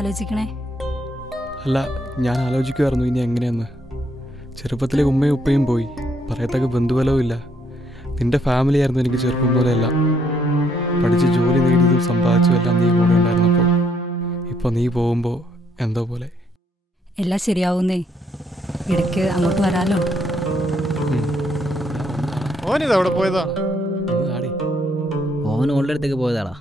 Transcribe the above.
ആലോചിക്കണേ? അല്ല, ഞാൻ ആലോചിക്കുമായിരുന്നു ഇനി എങ്ങനെയെന്ന്. ചെറുപ്പത്തിലെ ഉമ്മയും ഉപ്പയും പോയി, പറയത്തക്ക ബന്ധുബലവും ഇല്ല. നിന്റെ ഫാമിലി ആയിരുന്നു എനിക്ക് ചെറുപ്പം പോലെയല്ല. പഠിച്ച് ജോലി നേടിയതും സമ്പാദിച്ചും എല്ലാം നീ കൂടെ ഉണ്ടായിരുന്നപ്പോൾ ഇപ്പോൾ നീ പോകുമ്പോൾ എന്തോ പോലെ. എല്ലാം ശരിയാവുന്നേ, ഇടയ്ക്ക് അങ്ങോട്ട് വരാലോ. ഓനിതാ അവിടെ പോയതാ? ഓൻ ഓളുടെ അടുത്തേക്ക് പോയതാടാ.